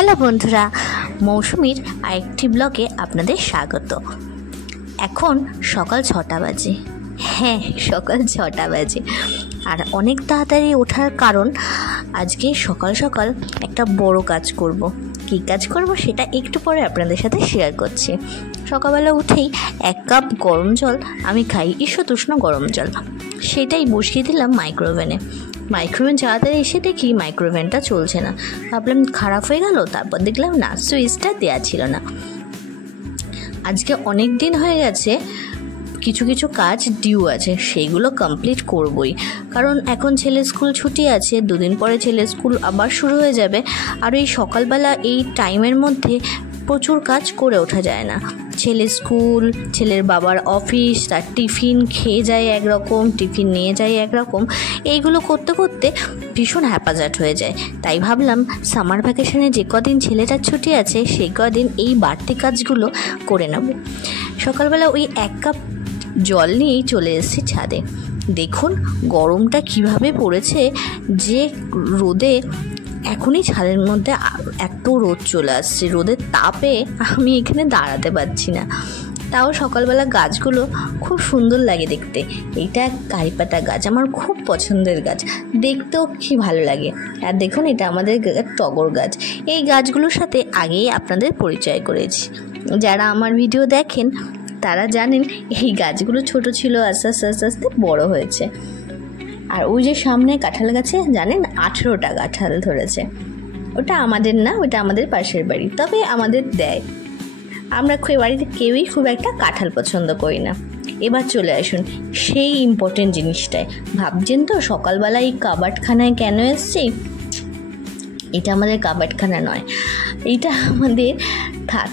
Hello বন্ধুরা, মৌসুমীর আরেকটি ব্লগে আপনাদের স্বাগত। এখন সকাল 6টা বাজে। হ্যাঁ, সকাল 6টা বাজে। আর অনেক তাড়াতাড়ি ওঠার কারণ আজকে সকাল সকাল একটা বড় কাজ করব। কী কাজ করব সেটা একটু পরে আপনাদের সাথে শেয়ার করছি। সকালবেলা উঠেই 1 কাপ গরম জল আমি খাই, ঈষদুষ্ণ গরম জল, সেটাই বসিয়ে দিলাম মাইক্রোওভেনে। মাইক্রোওভেন চালাতে এসে দেখি মাইক্রোওভেনটা চলছে না। ভাবলাম খারাপ হয়ে গেল, তারপর দেখলাম না, সুইচটা দেওয়া ছিল না। আজকে অনেক দিন হয়ে গেছে, কিছু কিছু কাজ ডিউ আছে, সেইগুলো কমপ্লিট করবই। কারণ এখন ছেলের স্কুল ছুটি আছে, 2 দিন পরে ছেলের স্কুল আবার শুরু হয়ে যাবে। আর এই সকালবেলা এই টাইমের মধ্যে প্রচুর কাজ করে ওঠা যায় না। ছেলের স্কুল, ছেলের বাবার অফিস, তার টিফিন খেয়ে যায় একরকম, টিফিন নিয়ে যায় একরকম, এইগুলো করতে করতে ভীষণ হ্যাপাজার্ট হয়ে যায়। তাই ভাবলাম সামার ভ্যাকেশনে যে কদিন ছেলেটার ছুটি আছে সেই কদিন এই বাড়তি কাজগুলো করে নেব। সকালবেলা ওই 1 কাপ জল নিয়েই চলে এসেছি ছাদে। দেখুন গরমটা কিভাবে পড়েছে, যে রোদে এখনই ছাদের মধ্যে এত রোদ চলে আসছে, রোদের তাপে আমি এখানে দাঁড়াতে পারছি না। তাও সকালবেলা গাছগুলো খুব সুন্দর লাগে দেখতে। এইটা কারিপাতা গাছ, আমার খুব পছন্দের গাছ, দেখতেও কি ভালো লাগে। আর দেখুন এটা আমাদের টগর গাছ। এই গাছগুলোর সাথে আগেই আপনাদের পরিচয় করেছি। যারা আমার ভিডিও দেখেন তারা জানেন এই গাছগুলো ছোট ছিল, আস্তে আস্তে আস্তে আস্তে বড় হয়েছে। আর ওই যে সামনে কাঁঠাল গাছে জানেন 18টা কাঁঠাল ধরেছে। ওটা আমাদের না, ওটা আমাদের পাশের বাড়ি, তবে আমাদের দেয়। আমরা বাড়িতে কেউই খুব একটা কাঁঠাল পছন্দ করি না। এবার চলে আসুন সেই ইম্পর্টেন্ট জিনিসটায়। ভাবছেন তো সকালবেলা এই কাবাডখানায় কেন এসছি? এটা আমাদের কাবাডখানা নয়, এইটা আমাদের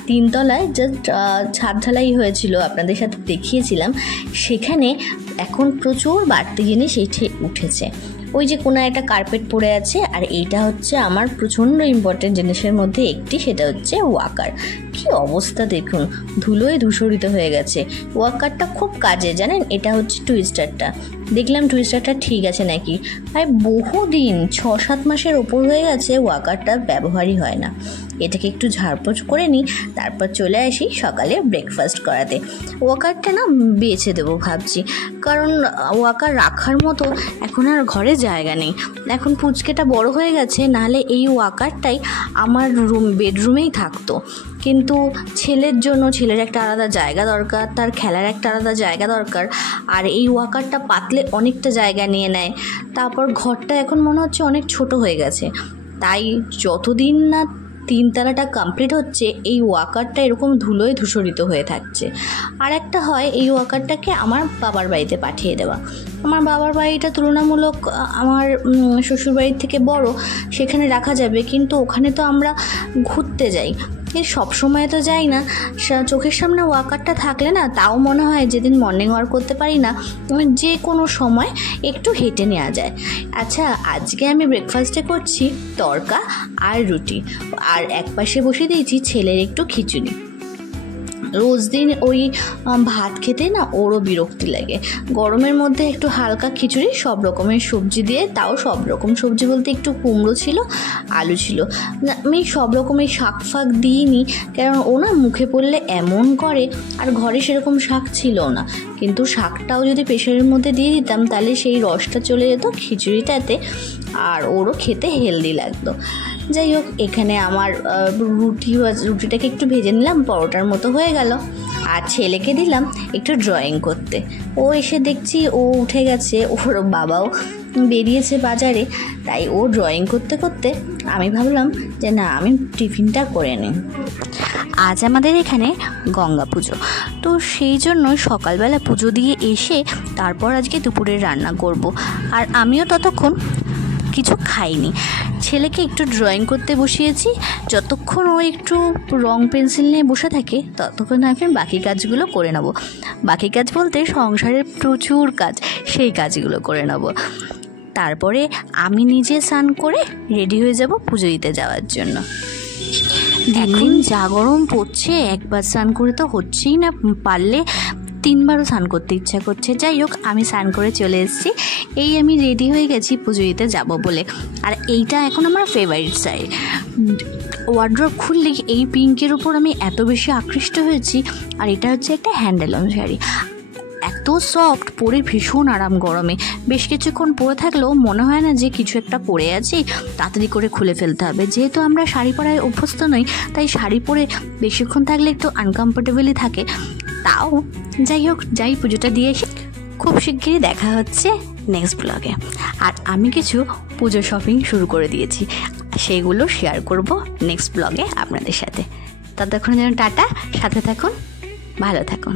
3 তলায় জাস্ট ছাদ ঢালাই হয়েছিল, আপনাদের সাথে দেখিয়েছিলাম। সেখানে এখন প্রচুর বাড়তি জিনিস উঠেছে। ওই যে কোনো একটা কার্পেট পড়ে আছে, আর এইটা হচ্ছে আমার প্রচণ্ড ইম্পর্টেন্ট জিনিসের মধ্যে একটি, সেটা হচ্ছে ওয়াকার। কি অবস্থা দেখুন, ধুলোয় ধূসরিত হয়ে গেছে। ওয়াকারটা খুব কাজে, জানেন, এটা হচ্ছে টুইস্টারটা। দেখলাম টুইস্টারটা ঠিক আছে নাকি, প্রায় বহুদিন 6-7 মাসের ওপর হয়ে গেছে ওয়াকারটা ব্যবহারই হয় না। এটাকে একটু ঝাড়পোছ করে নিই, তারপর চলে আসি সকালে ব্রেকফাস্ট করাতে। ওয়াকারটা না বেছে দেবো ভাবছি, কারণ ওয়াকার রাখার মতো এখন আর ঘরে জায়গা নেই। এখন পুচকেটা বড় হয়ে গেছে, নাহলে এই ওয়াকারটাই আমার বেডরুমেই থাকতো। কিন্তু ছেলের জন্য, ছেলের একটা আলাদা জায়গা দরকার, তার খেলার একটা আলাদা জায়গা দরকার। আর এই ওয়াকারটা পাতলে অনেকটা জায়গা নিয়ে নেয়। তারপর ঘরটা এখন মনে হচ্ছে অনেক ছোট হয়ে গেছে। তাই যতদিন না 3 তলাটা কমপ্লিট হচ্ছে, এই ওয়াকারটা এরকম ধুলোয় ধূসরিত হয়ে থাকছে। আর একটা হয় এই ওয়াকারটাকে আমার বাবার বাড়িতে পাঠিয়ে দেওয়া। আমার বাবার বাড়িটা তুলনামূলক আমার শ্বশুরবাড়ির থেকে বড়, সেখানে রাখা যাবে, কিন্তু ওখানে তো আমরা ঘুরতে যাই, সব সময় তো যাই না। চোখের সামনে ওয়াকারটা থাকলে না, তাও মনে হয় যেদিন মর্নিং ওয়াক করতে পারি না, যে কোনো সময় একটু হেঁটে নেওয়া যায়। আচ্ছা, আজকে আমি ব্রেকফাস্টে করছি তড়কা আর রুটি, আর একপাশে বসিয়ে দিয়েছি ছেলের একটু খিচুড়ি। রোজ দিন ওই ভাত খেতে না ওরও বিরক্তি লাগে। গরমের মধ্যে একটু হালকা খিচুড়ি, সব রকমের সবজি দিয়ে, তাও সব রকম সবজি বলতে একটু কুমড়ো ছিল, আলু ছিল, আমি সব রকমের শাক ফাক দিইনি, কারণ ও না মুখে পড়লে এমন করে। আর ঘরে সেরকম শাক ছিল না, কিন্তু শাকটাও যদি প্রেশারের মধ্যে দিয়ে দিতাম তাহলে সেই রসটা চলে যেত খিচুড়িটাতে, আর ওরও খেতে হেলদি লাগতো। যাই হোক, এখানে আমার রুটিটাকে একটু ভেজে নিলাম, পরোটার মতো হয়ে গেল। আর ছেলেকে দিলাম একটু ড্রয়িং করতে। ও এসে দেখছি ও উঠে গেছে, ওর বাবাও বেরিয়েছে বাজারে, তাই ও ড্রয়িং করতে করতে আমি ভাবলাম যে না, আমি টিফিনটা করে নিই। আজ আমাদের এখানে গঙ্গা পুজো, তো সেই জন্য সকালবেলা পুজো দিয়ে এসে তারপর আজকে দুপুরের রান্না করব। আর আমিও ততক্ষণ কিছু খাইনি, ছেলেকে একটু ড্রয়িং করতে বসিয়েছি। যতক্ষণ ও একটু রং পেন্সিল নিয়ে বসে থাকে, ততক্ষণ আমি বাকি কাজগুলো করে নেব। বাকি কাজ বলতে সংসারের প্রচুর কাজ, সেই কাজগুলো করে নেব। তারপরে আমি নিজে স্নান করে রেডি হয়ে যাব পুজো দিতে যাওয়ার জন্য। এখন যা গরম পড়ছে, একবার স্নান করে তো হচ্ছেই না, পারলে 3বারও স্নান করতে ইচ্ছা করছে। যাই হোক, আমি স্নান করে চলে এসেছি। এই আমি রেডি হয়ে গেছি পুজো দিতে যাবো বলে। আর এইটা এখন আমার ফেভারিট সাইড। ওয়ার্ড্রপ খুললেই এই পিঙ্কের উপর আমি এত বেশি আকৃষ্ট হয়েছি। আর এটা হচ্ছে একটা হ্যান্ডেলন শাড়ি, এত সফট, পরে ভীষণ আরাম। গরমে বেশ কিছুক্ষণ পরে থাকলেও মনে হয় না যে কিছু একটা পরে আছি, তাড়াতাড়ি করে খুলে ফেলতে হবে। যেহেতু আমরা শাড়ি পরায় অভ্যস্ত নই, তাই শাড়ি পরে বেশিক্ষণ থাকলে একটু আনকমফোর্টেবলই থাকে। তাও যাই হোক, যাই পুজোটা দিয়ে এসে খুব শিগগিরই দেখা হচ্ছে নেক্সট ব্লগে। আর আমি কিছু পুজো শপিং শুরু করে দিয়েছি, সেগুলো শেয়ার করব নেক্সট ব্লগে আপনাদের সাথে। ততক্ষণ যেন টাটা, সাথে থাকুন, ভালো থাকুন।